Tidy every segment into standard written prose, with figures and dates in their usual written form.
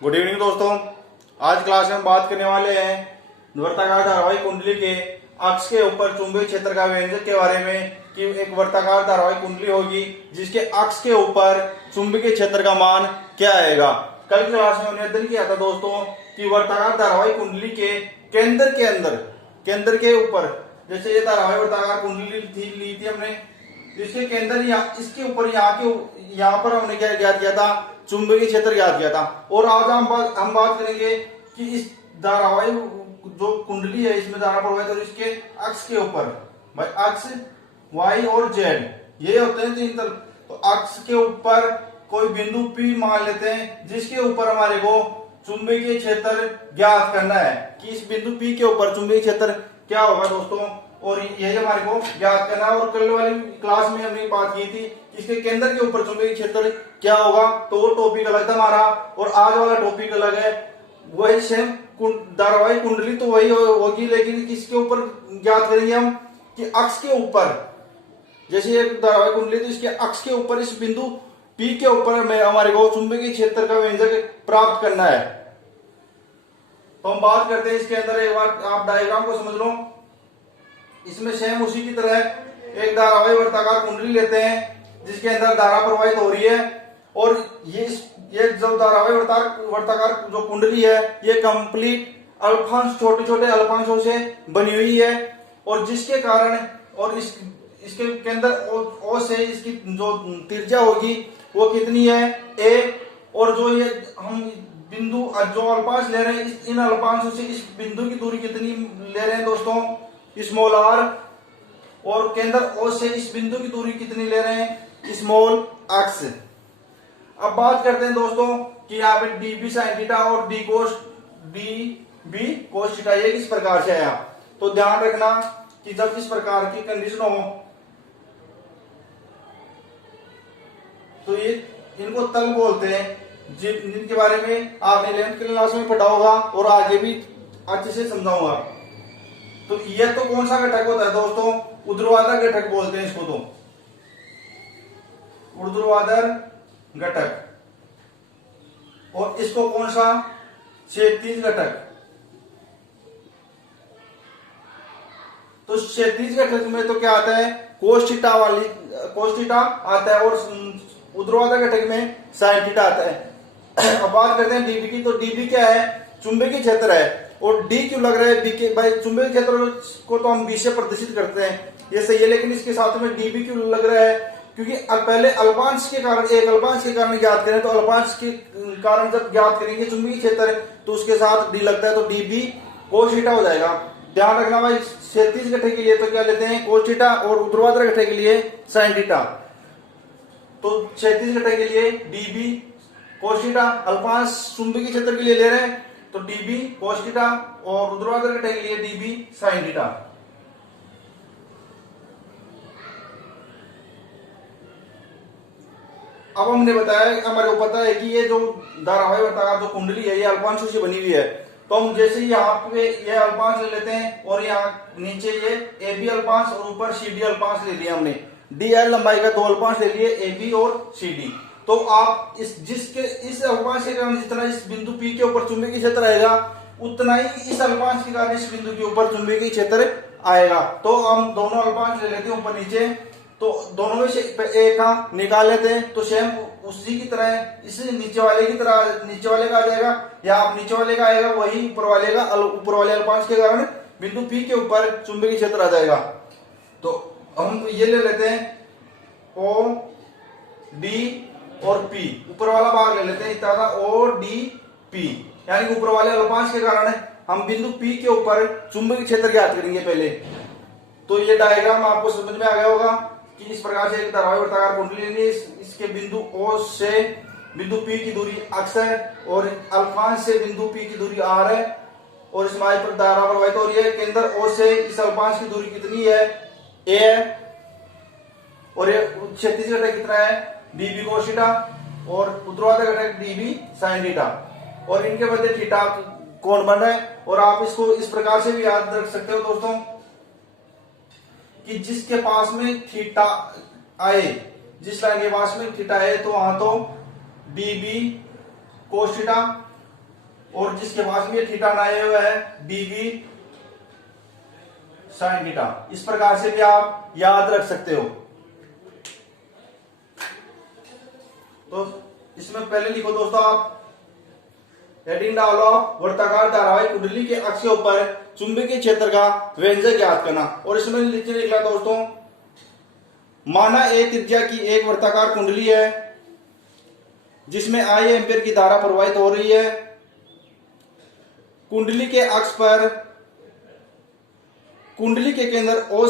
Good evening दोस्तों। आज class में हम बात करने वाले हैं वर्ताकार धारावाहिक कुंडली के अक्ष के ऊपर चुंबकीय क्षेत्र का व्यंजक के बारे में कि एक वर्ताकार धारावाहिक कुंडली होगी जिसके अक्ष के ऊपर चुंबकीय क्षेत्र का मान क्या आएगा। कल की क्लास में हमने अध्ययन किया था दोस्तों कि वर्ताकार धारावाहिक कुंडली के केंद्र के ऊपर, जैसे ये धारावाहिक वर्ताकार कुंडली ली थी हमने, इसके केंद्र इसके ऊपर यहाँ पर हमने क्या ज्ञात किया था, चुंबकीय क्षेत्र ज्ञात किया था। और आज हम बात करेंगे कि इस धारावाहिक जो कुंडली है इसमें धारा प्रवाहित और इसके अक्ष के ऊपर, भाई अक्ष वाई और जेड ये होते हैं तीन तरफ। तो अक्ष के ऊपर कोई बिंदु P मान लेते हैं जिसके ऊपर हमारे को चुंबकीय क्षेत्र ज्ञात करना है कि इस बिंदु P के ऊपर चुंबकीय क्षेत्र क्या होगा दोस्तों, और यही हमारे को ज्ञात करना है। और कल वाली क्लास में हमने बात की थी कि इसके केंद्र के ऊपर चुंबकीय क्षेत्र क्या होगा, तो वो टॉपिक अलग था हमारा। और आज वाला टॉपिक अलग है, वही सेम धारावाहिक कुंडली तो वही होगी, लेकिन इसके ऊपर ज्ञात करेंगे हम कि अक्ष के ऊपर, जैसे एक धारावाहिक कुंडली तो इसके अक्ष के ऊपर इस बिंदु P के ऊपर में हमारे को चुंबकीय क्षेत्र का व्यंजक प्राप्त करना है। तो हम बात करते हैं इसके अंदर, एक बार आप डायग्राम को समझ लो। इसमें सेम उसी की तरह एक धारावाहिक वर्ताकार कुंडली लेते हैं जिसके अंदर धारा प्रवाहित हो रही है, और ये जो धारावाहिक वर्ताकार जो कुंडली है ये कंप्लीट अल्पांश, छोटे छोटे अल्पांशों से बनी हुई है। और जिसके कारण और इसके केंद्र O से इसकी जो त्रिज्या होगी वो कितनी है, A। और जो ये हम बिंदु जो अल्पांश ले रहे हैं, इन अल्पांशों से इस बिंदु की दूरी कितनी ले रहे हैं दोस्तों, स्मॉल r। और केंद्र O से इस बिंदु की दूरी कितनी ले रहे हैं, स्मॉल x। अब बात करते हैं दोस्तों कि यहाँ पे db sin थीटा और db cos थीटा ये किस प्रकार से आया। तो ध्यान रखना कि जब इस प्रकार की कंडीशन हो तो ये इनको तल बोलते हैं, जिनके बारे में आपने 11th क्लास में पढ़ा होगा और आगे भी अच्छे से समझाऊंगा। तो ये तो कौन सा घटक होता है दोस्तों, ऊर्ध्वाधर घटक बोलते हैं इसको, तो ऊर्ध्वाधर घटक। और इसको कौन सा, क्षैतिज घटक। तो क्षैतिज घटक में तो क्या आता है, कोस थीटा आता है, और ऊर्ध्वाधर घटक में साइन थीटा आता है। अब बात करते हैं डीबी की। तो डीबी क्या है, चुंबकीय क्षेत्र है। और डी क्यों लग रहा है, बी के भाई चुंबकीय क्षेत्र को तो हम बी से प्रदर्शित करते हैं, ये सही है, लेकिन इसके साथ में डीबी क्यों लग रहा है, क्योंकि पहले अल्पांश के कारण, एक अल्पांश के कारण ज्ञात करें, तो अल्पांश के कारण जब ज्ञात करेंगे चुंबकीय क्षेत्र तो उसके साथ डी लगता है, तो डीबी कोस थीटा हो जाएगा। ध्यान रखना भाई, क्षैतिज घटक के लिए तो क्या लेते हैं, कोस थीटा, और ऊर्ध्वाधर घटक के लिए साइन थीटा। तो क्षैतिज घटक के लिए डीबी कोस थीटा, अल्पांश चुंबकीय क्षेत्र के लिए ले रहे हैं तो डीबी कोस थीटा, और ऊर्ध्वाधर घटक के लिए डीबी साइन थीटा। अब हमने बताया, हमारे को पता है कि ये जो धारावाहिक वर्ताकार जो कुंडली है ये अल्पांशों से बनी हुई है। तो हम जैसे यहाँ पे ये अल्पांश ले लेते हैं, और यहाँ नीचे ये ए बी अल्पांश और ऊपर सी डी अल्पांश ले लिया हमने, डी एल लंबाई का दो अल्पांश ले लिए, ए बी और सी डी। तो आप इस अल्पांश के कारण जितना इस बिंदु P के ऊपर चुंबकीय क्षेत्र आएगा, उतना ही इस अल्पांश के कारण इस बिंदु के ऊपर चुंबकीय क्षेत्र आएगा। तो हम दोनों अल्पांश ले लेते हैं ऊपर नीचे, तो दोनों में से एक का निकाल लेते हैं, तो सेम उसी की तरह इस नीचे वाले की तरह नीचे वाले का आ जाएगा, या आप नीचे वाले का आएगा वही ऊपर वाले का, ऊपर वाले अल्पांश के कारण बिंदु P के ऊपर चुंबकीय क्षेत्र आ जाएगा। तो हम ये ले लेते हैं O D और P, ऊपर वाला भाग ले लेते हैं इस तरह O D P, यानी ऊपर वाले अल्पांश के कारण हम बिंदु P के ऊपर चुंबकीय क्षेत्र ज्ञात करेंगे पहले। तो ये डायग्राम आपको समझ में आ गया होगा कि इस प्रकार से एक धारावाहिक वर्ताकार कुंडली लेनी है, इसके बिंदु O से बिंदु P की दूरी x है, और अल्पांश से बिंदु P की दूरी r है, और इस मार्ग पर धारा प्रवाहित हो रही है। केंद्र O से इस अल्पांश की दूरी कितनी है, a है, और ये क्षैतिज घटक कितना है, db cos थीटा, और ऊर्ध्वाधर घटक db sin थीटा, और इनके मध्य थीटा कोण बन रहा है। और आप इसको इस प्रकार से भी याद रख सकते हो दोस्तों कि जिसके पास में थीटा आए, जिस लाइन के पास में थीटा है, तो वहां तो db cos थीटा और जिसके पास में थीटा बनाया हुआ है डीबी साइन थीटा। इस प्रकार से भी आप याद रख सकते हो। तो इसमें पहले लिखो दोस्तों, आप हेडिंग डालो वर्ताकार धारावाहिक कुंडली के अक्ष के ऊपर चुंबकीय क्षेत्र का व्यंजक ज्ञात करना। और इसमें नीचे लिखा दोस्तों, माना ए त्रिज्या की एक वर्ताकार कुंडली है जिसमें आई एम्पीयर की धारा प्रवाहित हो रही है। कुंडली के अक्ष पर कुंडली के केंद्र O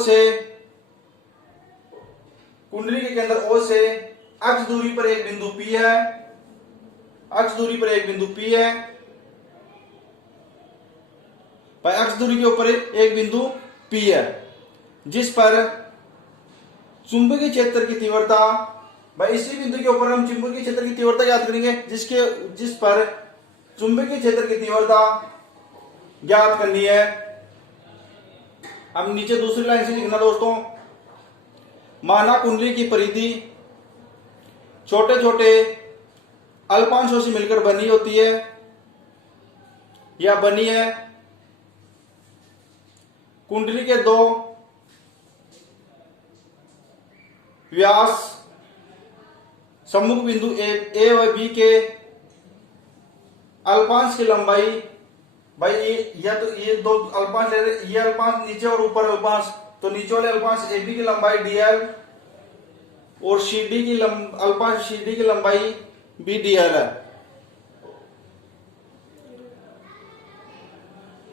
से अक्ष दूरी पर एक बिंदु P है। अक्ष दूरी पर एक बिंदु P है। अक्ष दूरी के ऊपर एक बिंदु P है जिस पर चुंबकीय क्षेत्र की तीव्रता, भाई इसी बिंदु के ऊपर हम चुंबकीय क्षेत्र की तीव्रता ज्ञात करेंगे, जिस पर चुंबकीय क्षेत्र की तीव्रता ज्ञात करनी है। अब नीचे दूसरी लाइन से लिखना दोस्तों, माना कुंडली की परिधि छोटे छोटे अल्पांशों से मिलकर बनी होती है या बनी है। कुंडली के दो व्यास सम्मुख बिंदु ए व बी के अल्पांश की लंबाई, भाई ये दो अल्पांश, ये अल्पांश नीचे और ऊपर अल्पांश, तो नीचे वाले अल्पांश ए बी की लंबाई dl और CD की अल्पांश CD की लंबाई भी dl है।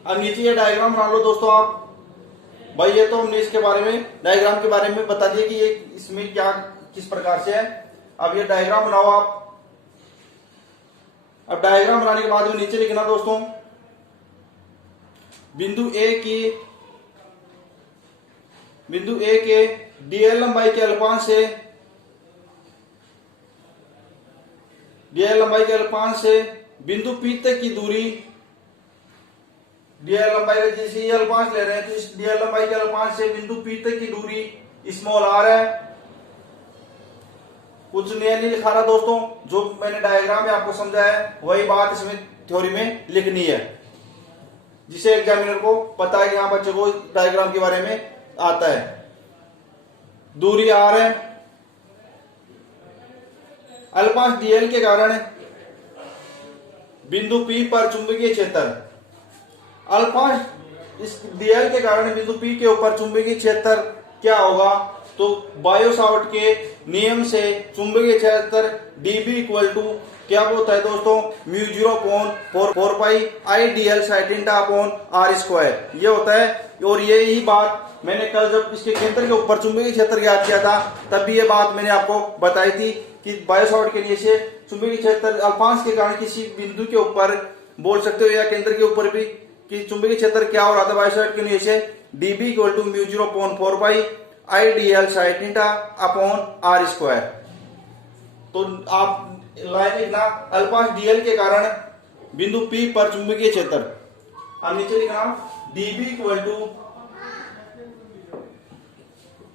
अब नीचे ये डायग्राम बना लो दोस्तों आप। भाई ये तो हमने इसके बारे में डायग्राम के बारे में बता दिया कि ये इसमें क्या किस प्रकार से है। अब ये डायग्राम बनाओ आप। अब डायग्राम बनाने के बाद में नीचे लिखना दोस्तों, बिंदु ए के dl लंबाई के अल्पांश से बिंदु P तक की दूरी, dl लंबाई का जैसे ये अल्पांश ले रहे हैं तो इस dl लंबाई के अल्पांश से बिंदु P तक की दूरी स्मॉल r है। कुछ नया नहीं लिखा रहा दोस्तों, जो मैंने डायग्राम में आपको समझाया है वही बात इसमें थ्योरी में लिखनी है, जिसे एग्जामिनर को पता है कि हाँ बच्चों को डायग्राम के बारे में आता है। दूरी r है। अल्पांश dl के कारण बिंदु P पर चुंबकीय क्षेत्र, अल्पांश इस dl के कारण बिंदु P के ऊपर चुंबकीय क्षेत्र क्या होगा, तो बायो-सावर्ट के नियम से चुंबकीय क्षेत्र dB इक्वल टू क्या होता है दोस्तों, μ0/4 pi IDL sin θ upon r², ये होता है। और ये ही बात मैंने कल जब इसके केंद्र के ऊपर चुंबकीय क्षेत्र ज्ञात किया था तब भी ये बात मैंने आपको बताई थी कि बायो-सावर्ट के लिए से चुंबकीय क्षेत्र अल्पांश के कारण किसी बिंदु के ऊपर बोल सकते हो या केंद्र के ऊपर भी कि चुंबकीय क्षेत्र क्या हो रहा था बायो-सावर्ट के लिए से dB equal to μ0/4 pi IDL sin θ upon r²। तो आप लाइन लिखना, अल्पांश dl के कारण बिंदु P पर चुंबकीय क्षेत्र। अब नीचे लिखना dB equal to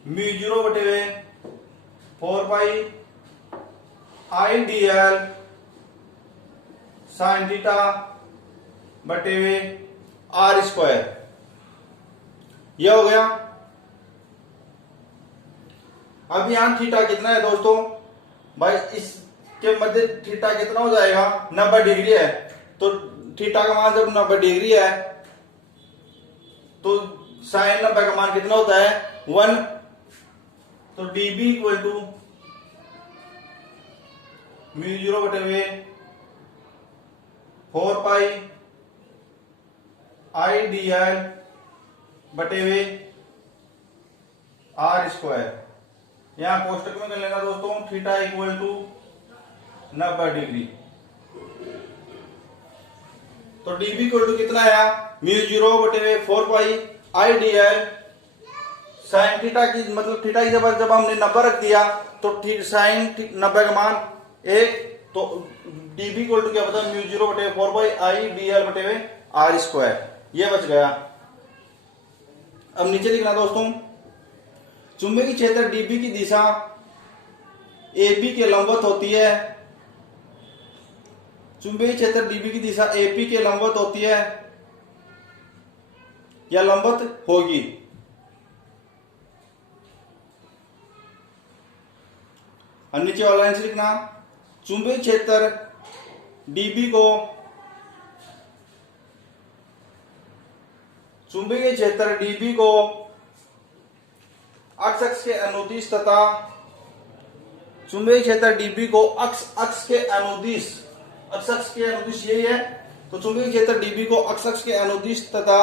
μ0/4 pi IDL sin θ बटे r²। यह हो गया। अब यहां थीटा कितना है दोस्तों, भाई इसके मध्य थीटा कितना हो जाएगा, 90 डिग्री है। तो थीटा का मान जब 90 डिग्री है तो साइन 90 का मान कितना होता है, 1। तो dB equal to μ0/4 pi IDL बटे r²। यहां कोष्टक में कर लेना दोस्तों, थीटा इक्वल टू 90 डिग्री। तो dB इक्वल टू कितना आया, μ0/4 पाई IDL साइन थीटा की, मतलब थीटा की जब हमने 90 रख दिया तो साइन 90 का मान 1, तो dB इक्वल टू क्या बता, μ0/4 पाई IDL बटे r²। ये बच गया। अब नीचे लिखना दोस्तों, चुंबकीय क्षेत्र dB की दिशा AB के लंबवत होती है। चुंबकीय क्षेत्र डीबी की दिशा एपी के लंबवत होती है या लंबवत होगी। और नीचे वाला आंसर लिखना, चुंबकीय क्षेत्र डीबी को अक्ष के अनुदिश तथा चुंबकीय क्षेत्र डीबी को अक्ष के अनुदिश यही है। तो चुंबकीय क्षेत्र डीबी को अक्ष के अनुदिश तथा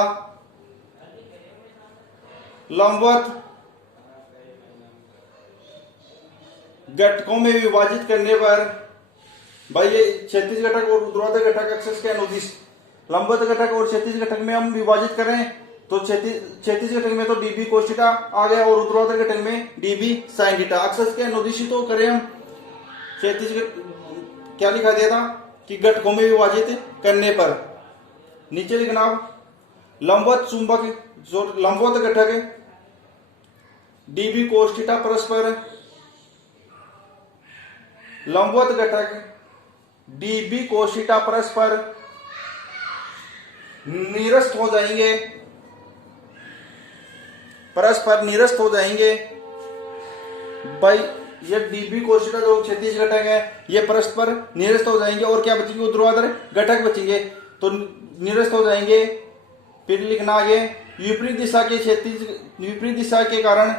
लंबवत घटकों में विभाजित करने पर, भाई ये क्षैतिज घटक और ऊर्ध्वाधर घटक अक्ष के अनुदिश, लंबवत घटक और क्षैतिज घटक में हम विभाजित करें तो क्षैतिज घटक में तो डीबी कोस थीटा आ गया और ऊर्ध्वाधर घटक में डीबी साइन थीटा। अक्ष के अनुदिश तो करें हम क्षैतिज, क्या लिखा दिया था कि घटकों में विभाजित करने पर। नीचे लिखना लंबवत चुंबक जो लंबवत घटक डीबी कोस थीटा परस्पर लंबवत घटक डीबी कोस थीटा परस्पर निरस्त हो जाएंगे। भाई ये डीबी कोस थीटा जो क्षैतिज घटक है ये परस्पर निरस्त हो जाएंगे और क्या बचेंगे, ऊर्ध्वाधर घटक बचेंगे तो निरस्त हो जाएंगे। फिर लिखना आगे, विपरीत दिशा के कारण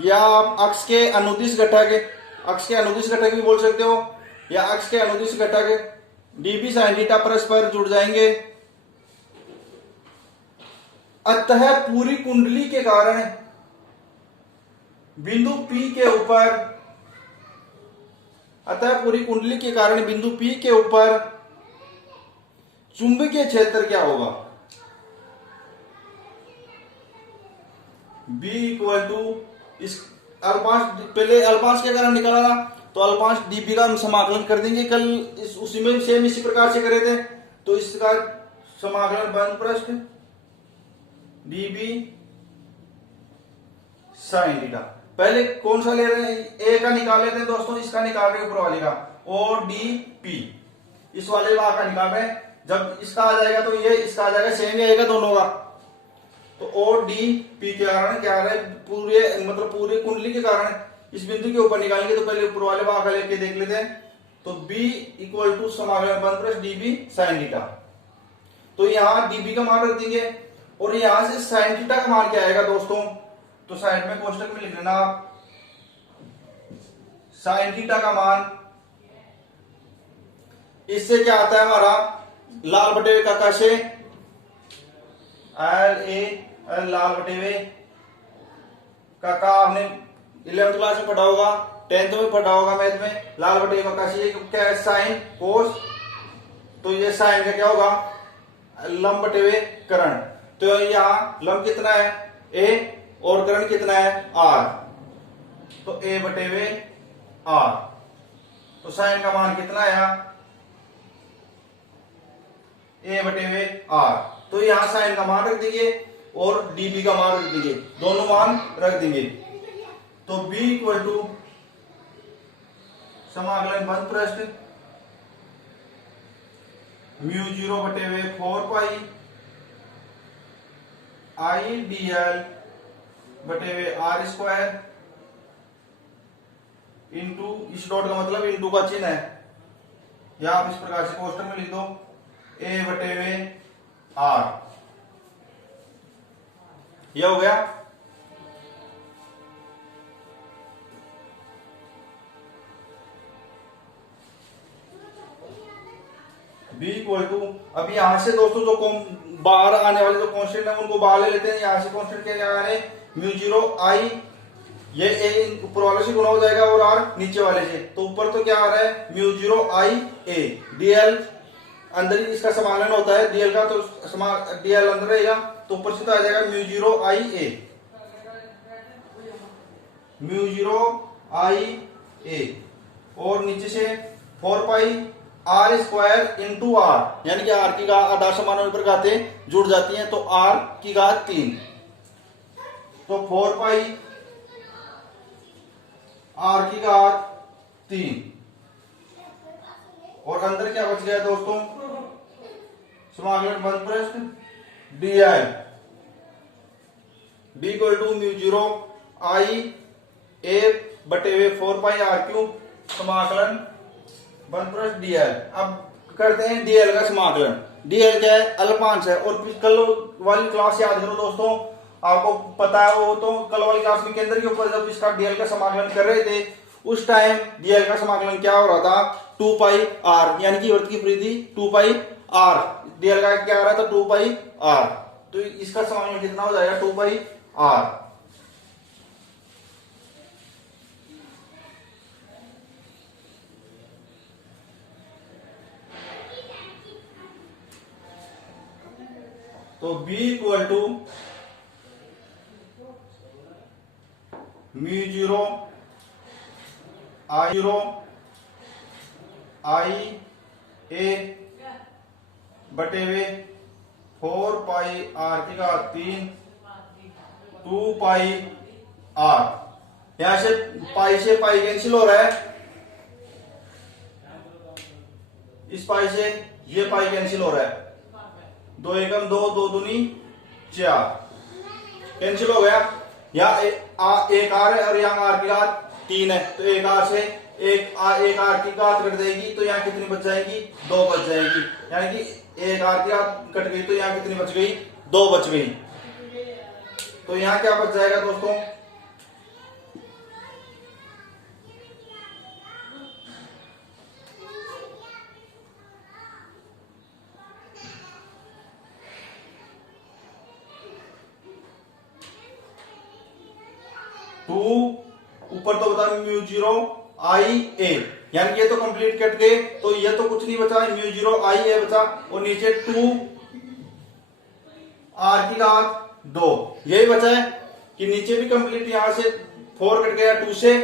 या आप अक्ष के अनुदिश घटक भी बोल सकते हो, या अक्ष के अनुदिश घटक डीबी साइन थीटा परस्पर जुड़ जाएंगे। अतः पूरी कुंडली के कारण बिंदु P के ऊपर चुंबकीय क्षेत्र क्या होगा, B इक्वल टू इस अल्पांश, पहले अल्पांश के कारण निकाला तो अल्पांश डीबी का हम समाकलन कर देंगे कल, उसी में सेम इसी प्रकार से करे थे। तो इसका समाकलन बंद पृष्ठ डीबी साइन थीटा। पहले कौन सा ले रहे हैं, ए का निकाल लेते हैं दोस्तों, इसका निकाल रहे हैं ऊपर वाले का, ओ डी पी, इस वाले का निकाल रहे हैं। जब इसका आ जाएगा तो ये इसका आ जाएगा, सेम ही आएगा दोनों का। तो ओ डी पी के कारण क्या है, पूरे कुंडली के कारण इस बिंदु के ऊपर निकालेंगे। तो पहले ऊपर वाले भाग लेके देख लेते हैं। तो B इक्वल टू समाकलन बंद प्लस डीबी साइन थीटा। तो यहां डीबी का मान रख देंगे और यहां से साइन थीटा का मान क्या आएगा दोस्तों, तो साइड में कोष्टक में लिख लेना आप, साइन थीटा का मान इससे क्या आता है हमारा, लाल बटे का कैसे एल लाल बटे का आपने 11th क्लास में पढ़ा होगा, 10th में पढ़ा होगा मैथ में, लाल बटे का क्या है साइन कोस। तो ये साइन का क्या होगा, लंब बटे करण। तो यहाँ लंब कितना है ए और करण कितना है आर, तो ए बटे आर। तो साइन का मान कितना है यहाँ ए बटे आर। तो यहां साइन का मान रख देंगे और डीबी का मान रख देंगे, दोनों मान रख देंगे। तो b इक्वल टू समाकलन बंद पृष्ठ μ0 बटे 4 पाई आई dl बटे आर स्क्वायर इंटू, इस डॉट का मतलब इंटू का चिन्ह है, या आप इस प्रकार से कोष्टक में लिख दो ए बटे आर। यह हो गया। b इक्वल टू, अब यहां से दोस्तों जो बाहर आने वाले जो कांस्टेंट है उनको बाहर ले लेते हैं। यहां से कांस्टेंट क्या आ रहे हैं, μ0 आई, ये ए ऊपर वाले से गुणा हो जाएगा और आर नीचे वाले से। तो ऊपर तो क्या आ रहा है μ0 आई ए, dl अंदर ही इसका समाकलन होता है dl का, तो dl अंदर रहेगा तो ऊपर से तो आ जाएगा μ0 आई ए, μ0 आई ए, और नीचे से 4 पाई आर स्क्वायर इंटू आर, यानी कि आर की घात आधार समानुपाती पर घातें जुड़ जाती हैं, तो आर की घात 3 तो 4 पाई आर की घात 3, और अंदर क्या बच गया दोस्तों, समाकलन बंद प्रश्न D I D equal to mu zero I A बटे हुए 4 पाई आर क्यूब समाकलन बंद प्रश्न डीएल। अब करते हैं डीएल का समाकलन। डीएल क्या है, अल्पांश है। और कल वाली क्लास याद करो दोस्तों, आपको पता है वो तो कल वाली क्लास में केंद्र के ऊपर जब इसका डीएल का समाकलन कर रहे थे उस टाइम डीएल का समाकलन क्या हो रहा था, 2 पाई आर, यानी कि वृत्त की परिधि 2 पाई आर, डीएल का क्या आ रहा था 2 पाई आर। तो इसका समाकलन कितना हो जाएगा 2 पाई आर। तो b equal to mu zero I A बटे हुए 4 पाई आर की घात 3 2 पाई आर। यहां से पाई कैंसिल हो रहा है, इस पाई से ये पाई कैंसिल हो रहा है, 2 एकम 2, 2 दूनी 4 कैंसिल हो गया। यहाँ एक आर है और यहाँ आर की घात 3 है, तो एक आर से एक आर की घात कट जाएगी, तो यहाँ कितनी बच जाएगी, 2 बच जाएगी। यानी कि एक आर की घात कट गई तो यहाँ कितनी बच गई, 2 बच गई। तो यहाँ क्या बच जाएगा दोस्तों, ऊपर तो बता म्यू जीरो आई ए, यानी ये तो कंप्लीट कट गए, तो ये तो कुछ नहीं बचा, म्यू जीरो आई ए बचा, और नीचे 2 आर की घात 2 यही बचा है कि नीचे भी कंप्लीट, यहां से 4 कट गया 2 से,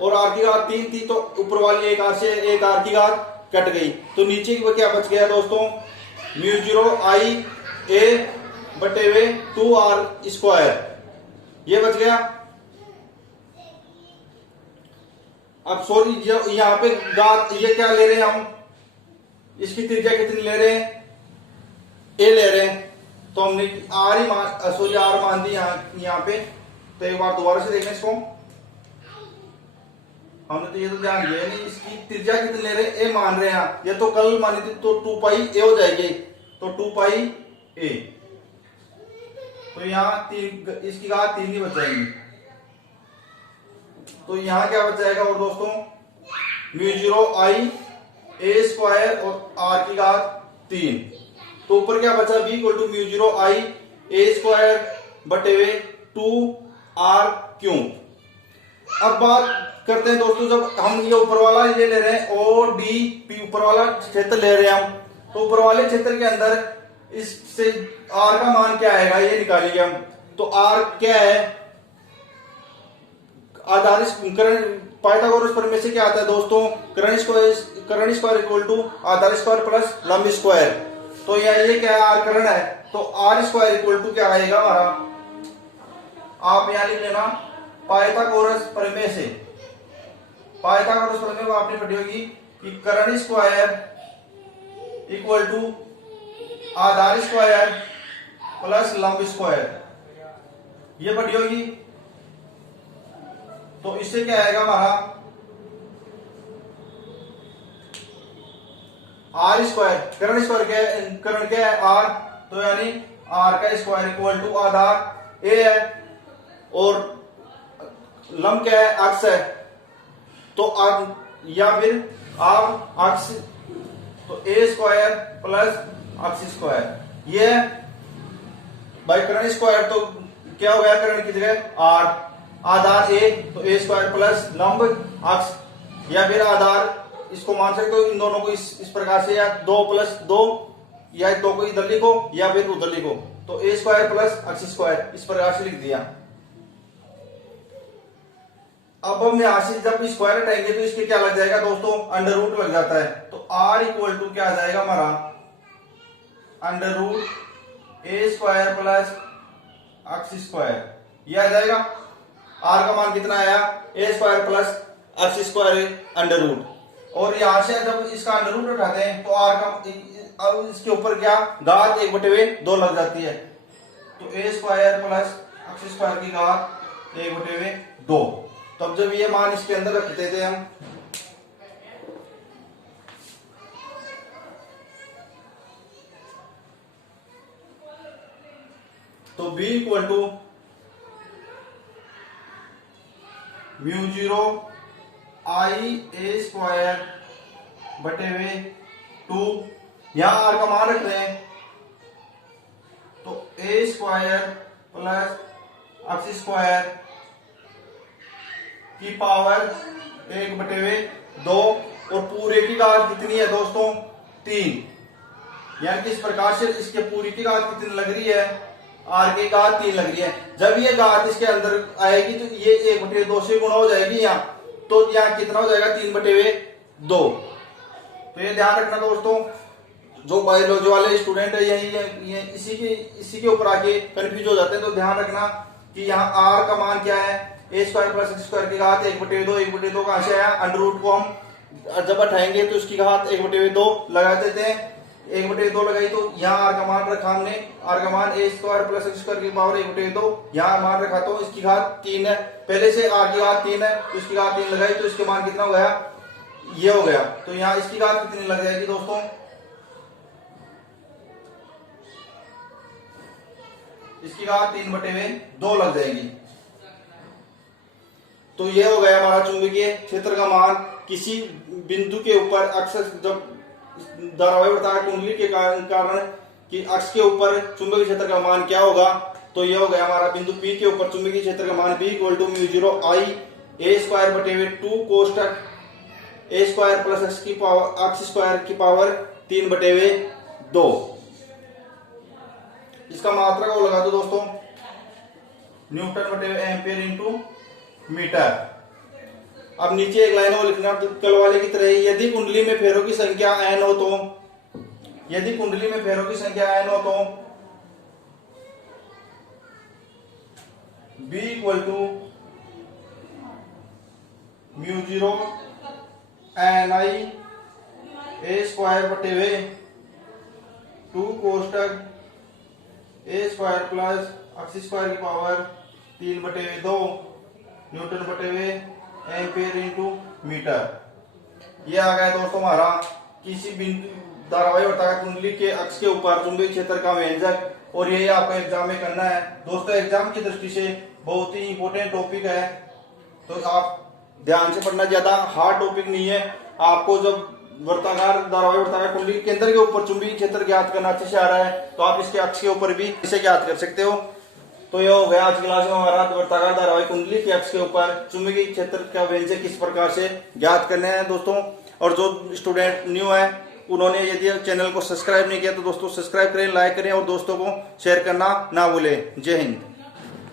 और आर की घात 3 थी, तो ऊपर वाली एक आर से एक आर की घात कट गई, तो नीचे की क्या बच गया दोस्तों, म्यू जीरो आई ए बटे हुए 2 आर स्क्वायर, ये बच गया। अब सॉरी यहाँ पे घात ये क्या ले रहे हैं हम, इसकी त्रिज्या कितनी ले रहे हैं, ए ले रहे हैं, तो हमने आर ही आर मान दी यहाँ पे। तो एक बार दोबारा से देखना इसको, हमने तो ये तो ध्यान दिया नहीं, इसकी त्रिज्या कितनी ले रहे हैं, ए मान रहे हैं। ये तो कल मानी थी, तो 2 पाई ए हो जाएगी, तो 2 पाई ए, तो यहाँ इसकी घात 3 ही बच जाएगी। तो यहां क्या बच जाएगा, और दोस्तों mu zero I A square और आर की घात 3, तो ऊपर क्या बचा, B equal to mu zero I A square बटे हुए 2 आर क्यूब। अब बात करते हैं दोस्तों, जब हम ये ऊपर वाला ये ले रहे हैं ओ डी पी, ऊपर वाला क्षेत्र ले रहे हैं हम, तो ऊपर वाले क्षेत्र के अंदर इससे आर का मान क्या आएगा ये निकालेंगे हम। तो आर क्या है, आधारित पाइथागोरस प्रमेय से क्या आता है दोस्तों, कर्ण स्क्वायर इक्वल टू आधार स्क्वायर प्लस लंब स्क्वायर। तो ये क्या है, आर कर्ण है, तो आर स्क्वायर इक्वल टू क्या आएगा हमारा, आप यहां लिख लेना पाइथागोरस प्रमेय से। पाइथागोरस प्रमेय को आपने पढ़ी होगी कि कर्ण स्क्वायर इक्वल टू आधार स्क्वायर प्लस लंब स्क्वायर, ये पढ़ी होगी। तो इससे क्या आएगा हमारा, आर स्क्वायर, कर्ण स्क्वायर क्या है, कर्ण क्या है आर, तो यानी आर का स्क्वायर इक्वल टू आधार ए है, और लंब क्या है, अक्ष है, तो या फिर आप अक्ष, तो ए स्क्वायर प्लस अक्ष स्क्वायर, ये भाई कर्ण स्क्वायर तो क्या हो गया, कर्ण की जगह आर, आधार ए, तो ए स्क्वायर प्लस लंब अक्ष, या फिर आधार इसको मान सकते हो इन दोनों को इस प्रकार से, या 2 प्लस 2, या 2 को इधर लिखो या फिर उधर लिखो, तो ए स्क्वायर प्लस अक्ष स्क्वायर इस प्रकार से लिख दिया। अब हम यहां से जब स्क्वायर हटाएंगे तो इसके क्या लग जाएगा दोस्तों, अंडर रूट लग जाता है, तो आर इक्वल टू क्या आ जाएगा हमारा, under root A square plus x square, ये आ जाएगा। आर का मान कितना आया, A square plus x square under root, और यहां से जब इसका अंडर रूट उठाते हैं तो आर का अब इसके ऊपर क्या घात 1/2 लग जाती है, तो ए स्क्वायर प्लस एक्स स्क्वायर की घात 1/2। तब जब ये मान इसके अंदर रखते थे हम, तो b equal to μ0 I A square बटे हुए 2, यहां आर का मान रख रहे हैं, तो ए स्क्वायर प्लस एक्स स्क्वायर की पावर 1/2, और पूरे की घात कितनी है दोस्तों, 3। यानी कि इस प्रकार से इसके पूरी की घात कितनी लग रही है, आर की घात 3 लग रही है। जब ये घात इसके अंदर आएगी तो ये 1/2 से गुणा हो जाएगी यहाँ, तो यहाँ कितना हो जाएगा 3/2। तो ये ध्यान रखना दोस्तों, जो बायोलॉजी वाले स्टूडेंट है यही इसी के ऊपर आके कंफ्यूज हो जाते हैं। तो ध्यान रखना कि यहाँ आर का मान क्या है, ए स्क्वायर प्लस एक्स स्क्वायर की घात 1/2 कहां से आया, अंडर रूट को हम जब उठाएंगे तो इसकी घात 1/2 लगा देते हैं, 1/2 लगाई तो यहाँ आर का मान रखा हमने, आर का मान ए स्क्वायर प्लस एक्स स्क्वायर की पावर 1/2, यहाँ मान रखा तो इसकी घात 3 है, पहले से आर की घात 3 है तो इसकी घात 3 लगाई तो इसके मान कितना हो गया, ये हो गया। तो यहाँ इसकी घात कितनी लग जाएगी दोस्तों, इसकी घात 3/2 लग जाएगी। तो ये हो गया हमारा चुंबकीय क्षेत्र का मान किसी बिंदु के ऊपर अक्सर जब धारावाही वर्ताकार कुंडली के कारण कि अक्ष के ऊपर चुंबकीय क्षेत्र का मान क्या होगा, तो ये हो गया हमारा बिंदु P के ऊपर चुंबकीय क्षेत्र का मान B equal to μ0 I A square बटे हुए 2 कोष्टक A square plus x square की पावर 3/2। इसका मात्रा को लगा दो दोस्तों, न्यूटन बटे एम्पियर इंटू मीटर। अब नीचे एक लाइन और लिखना कल वाले की तरह, यदि कुंडली में फेरों की संख्या n हो तो, यदि कुंडली में फेरों की संख्या n हो तो b equal to μ0 ni A square बटे हुए 2 कोष्टक A square plus x square की पावर 3/2 न्यूटन बटे हुए एम्पियर इंटू मीटर। ये आ गया दोस्तों हमारा किसी बिंदु धारावाही वर्ताकार कुंडली के अक्ष के ऊपर चुंबकीय क्षेत्र का व्यंजक, और ये आपको एग्जाम में करना है दोस्तों। एग्जाम की दृष्टि से बहुत ही इंपॉर्टेंट टॉपिक है, तो आप ध्यान से पढ़ना, ज्यादा हार्ड टॉपिक नहीं है। आपको जब वर्ताकार धारावाही वर्ताकार कुंडली केंद्र के ऊपर चुंबकीय क्षेत्र ज्ञात करना अच्छे से आ रहा है तो आप इसके अक्ष के ऊपर भी इसे ज्ञात कर सकते हो। तो यह हो गया आज की क्लास में हमारा वर्ताकार धारावाही कुंडली के अक्ष के ऊपर चुंबकीय क्षेत्र का व्यंजक किस प्रकार से ज्ञात करने हैं दोस्तों। और जो स्टूडेंट न्यू है उन्होंने यदि चैनल को सब्सक्राइब नहीं किया तो दोस्तों सब्सक्राइब करें, लाइक करें और दोस्तों को शेयर करना ना भूलें। जय हिंद।